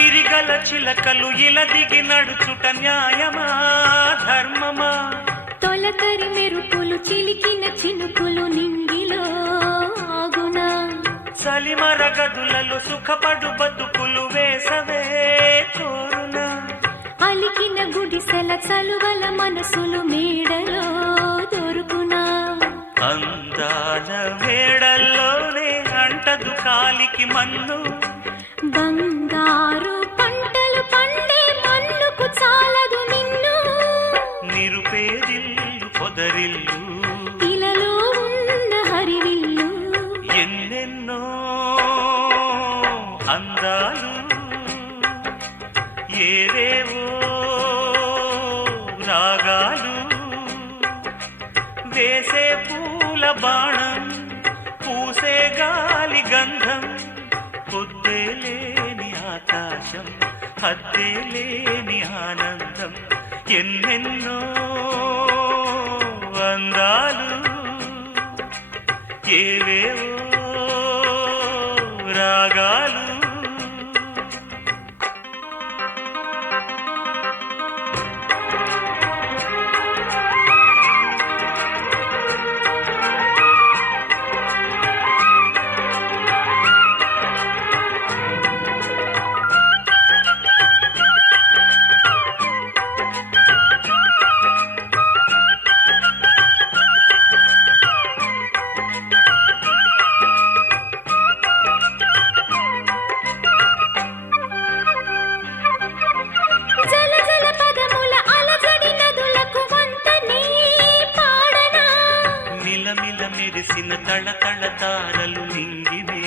సిరిగల చిలకలు ఇలా దిగి నడుచుట న్యాయమా ధర్మమా? తొలకరి మెరుపులు చిలికిన చినుకులు నింగిలో ఆగునా? సలిమర గదులలో సుఖపడు బతుకులు వేసవే కోరునా? అలికిన గుడిసెల చలువల మనసులు మేడలో దొరుకునా? అందాల మేడల్లోనే అంటదు కాలికి మన్ను, బంగారు పంటలు పండే మన్నుకు చాలదు నిన్ను. నిరుపేదిల్లు పొదరిల్లు ఇలలో ఉన్న హరివిల్లు ఎన్నెన్నో అందాలు ఏవేవో రాగాలు వేసే పూల బాణం పూసే గాలి గంధం పొద్దే లేని ఆకాశం హద్దే లేని ఆనందం ఎన్నెన్నో అందాలు ఏవేవో రాగాలు. మెరిసిన తళతళ తారలు నింగినే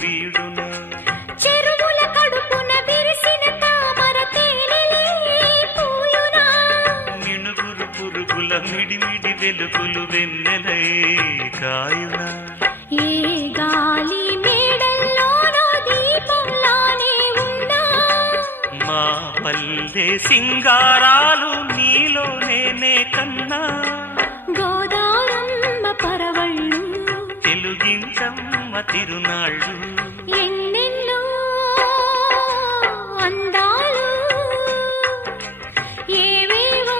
వీడున, చెరువుల కడుపున విరిసిన తామర తేనెలే పూయునా? మినుగురు పురుగుల మిడిమిడి వెలుగులు వెన్నెలై కాయునా? ఏ గాలి మేడల్లోనో దీపంలానే ఉన్నా? మా పల్లె సింగారాలు నీలో నేనే కన్నా, పరవళ్ళు తెలుగించమ్మ తిరునాళ్ళు ఎన్నెన్నో అందాలు ఏవేవో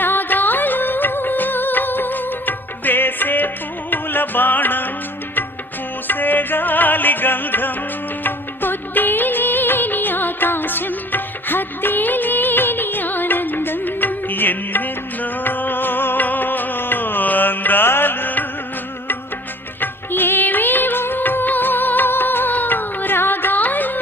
రాగాలు వేసే పూల బాణం పూసే గాలి గంధం పొద్దే లేని ఆకాశం హద్దే లేని ఆనందం ఎన్నెన్నో అందాలు ఏవేవో రాగాలు.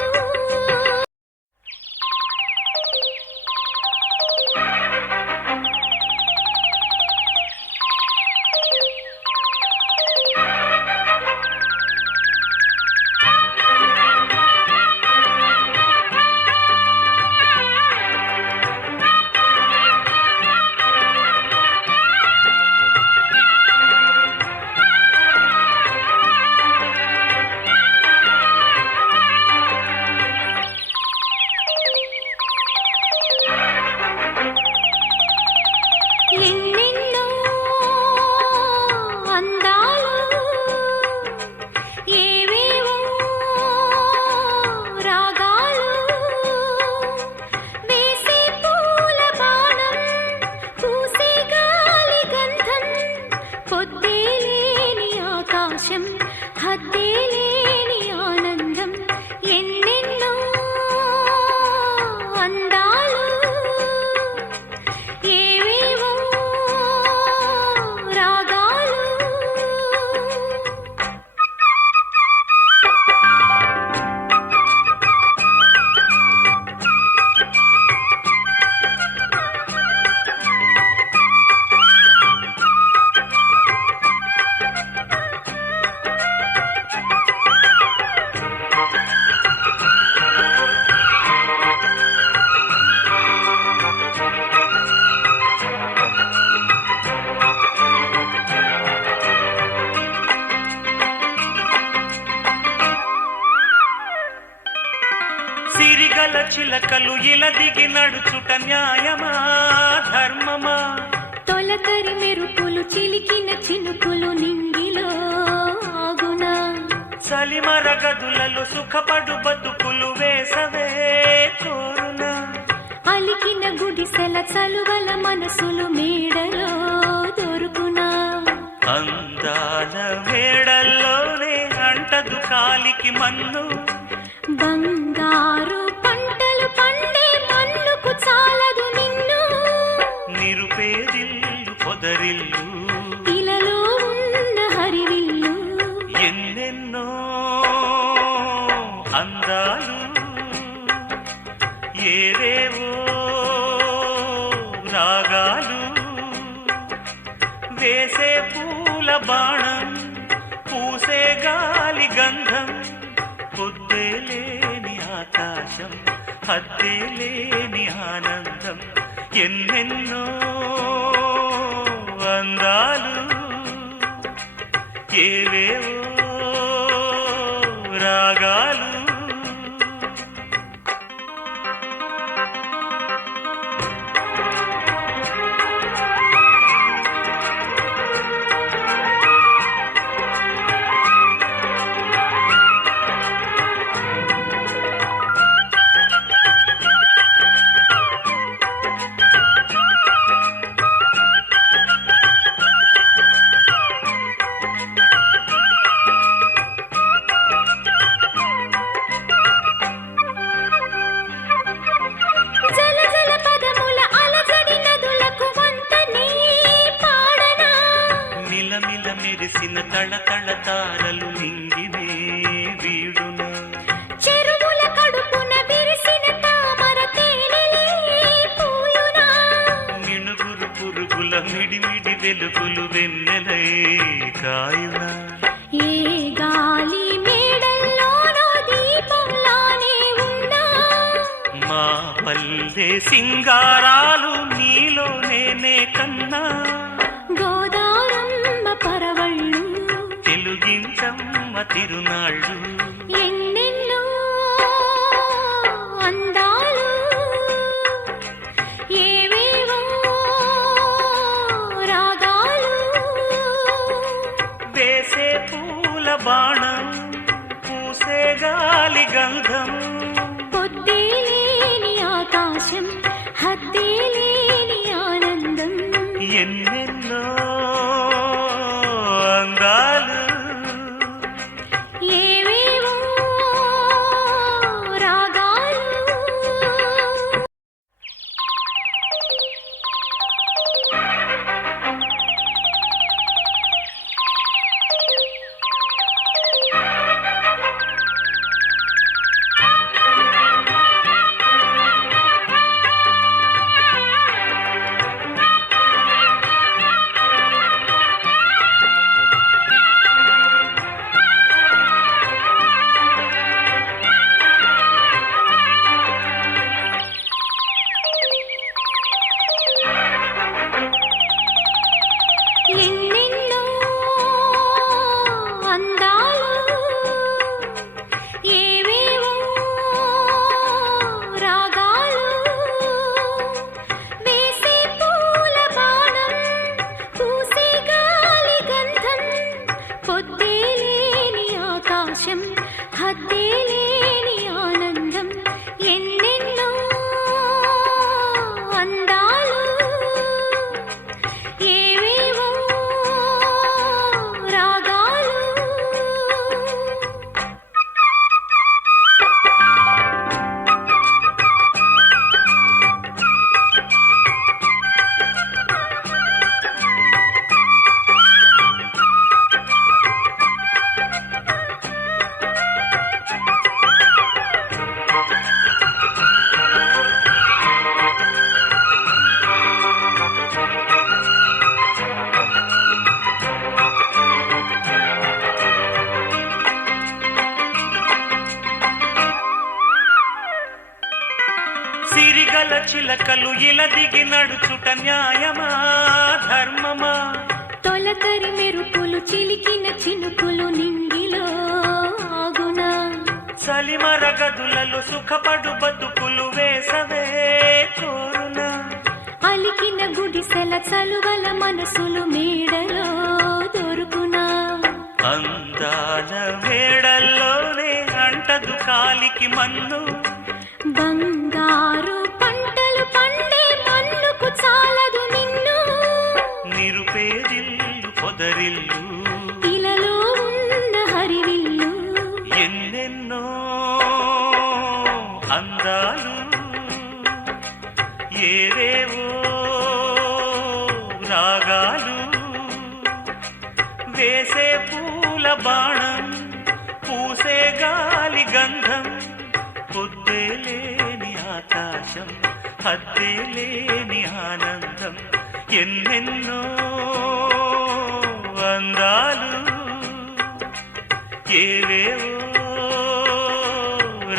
ఎన్నెన్నో అందాలు ఏవేవో రాగాలు వేసే పూల బాణం పూసే గాలి గంధం పొద్దే లేని ఆకాశం హద్దే లేని ఆనందం ఎన్నెన్నో అందాలు ఏవేవో రాగాలు. సిరిగల చిలకలు ఇలా దిగి నడుచుట న్యాయమా ధర్మమా? తొలకరి మెరుపులు చిలికిన చినుకులు నింగిలో ఆగునా? చలిమర గదులలో సుఖపడు బతుకులు వేసవే కోరునా అలికిన గుడిసెల చలువల మనసులు మేడలో దొరుకునా అందాల వేడల్లోనే అంటదు కాలికి మన్ను బంగారు పంటలు పండే మన్నుకు చాలదు నిన్ను నిరుపేదిల్లు పొదరిల్లు ఇలలో ఉన్న హరివిల్లు ఎన్నెన్నో అందాలు ఏవేవో రాగాలు వేసే పూల బాణం పూసే గాలి గంధం పొద్దే లేని ఆకాశం హద్దే లేని ఆనందం ఎన్నెన్నో అందాలు ఏవేవో రాగాలు జల జల పదముల అలజడి నదులకు వంతనే పాడనా మిలమిల మెరిసిన తళతళ తారలు నింగినే వీడునా చెరువుల కడుపున విరిసిన తామర తేనెలే పూయునా మిణుగురు పురుగుల మిడిమిడి వెలుగులు వెన్నెలై కాయునా ఏ గాలి మేడల్లోనో దీపంలానే ఉన్నా మా పల్లె సింగారాలు నీలో నేనే కన్నా గోదారమ్మ పరవళ్ళు తెలుగించమ్మ తిరునాళ్ళు ఎన్నెన్నో అందాలు ఏవేవో రాగాలు వేసే పూల బాణం పూసే గాలి గంధం పొద్దే లేని ఆకాశం హద్దే లేని ఆనందం ఎన్నెన్నో అందాలు ఏవేవో రాగాలు ఎన్నెన్నో అందాలు ఏవేవో రాగాలు వేసే పూల బాణం పూసే గాలి గంధం పొద్దే లేని ఆకాశం హద్దే లేని ఆనందం ఎన్నెన్నో అందాలు ఏవేవో రాగాలు సిరిగల చిలకలు ఇలా దిగి నడుచుట న్యాయమా ధర్మమా తొలకరి మెరుపులు చిలికిన చినుకులు నింగిలో ఆగునా చలిమర గదులలో సుఖపడు బతుకులు వేసవే కోరునా అలికిన గుడిసెల చలువల మనసులు మేడలో దొరుకునా అందాల వేడల్లోనే అంటదు కాలికి మన్ను బంగారు పంటలు పండే మన్నుకు చాలదు నిన్ను నిరుపేదిల్లు పొదరిల్లు ఇలలో ఉన్న హరివిల్లు ఎన్నెన్నో అందాలు ఏవేవో రాగాలు వేసే పూల బాణం పూసే గాలి గంధం పొద్దే లేని ఆకాశం హద్దే లేని ఆనందం ఎన్నెన్నో అందాలు ఏవేవో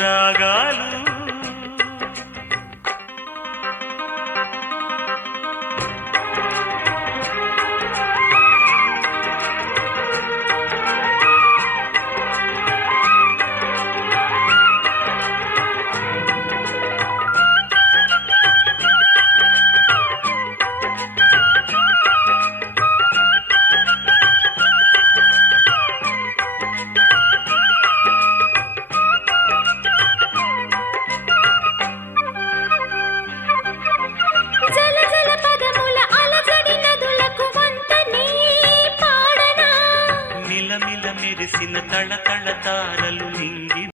రాగాలు జల జల పదముల అలజడి నదులకు వంతనే పాడనా మిలమిల మెరిసిన తళతళ తారలు నింగి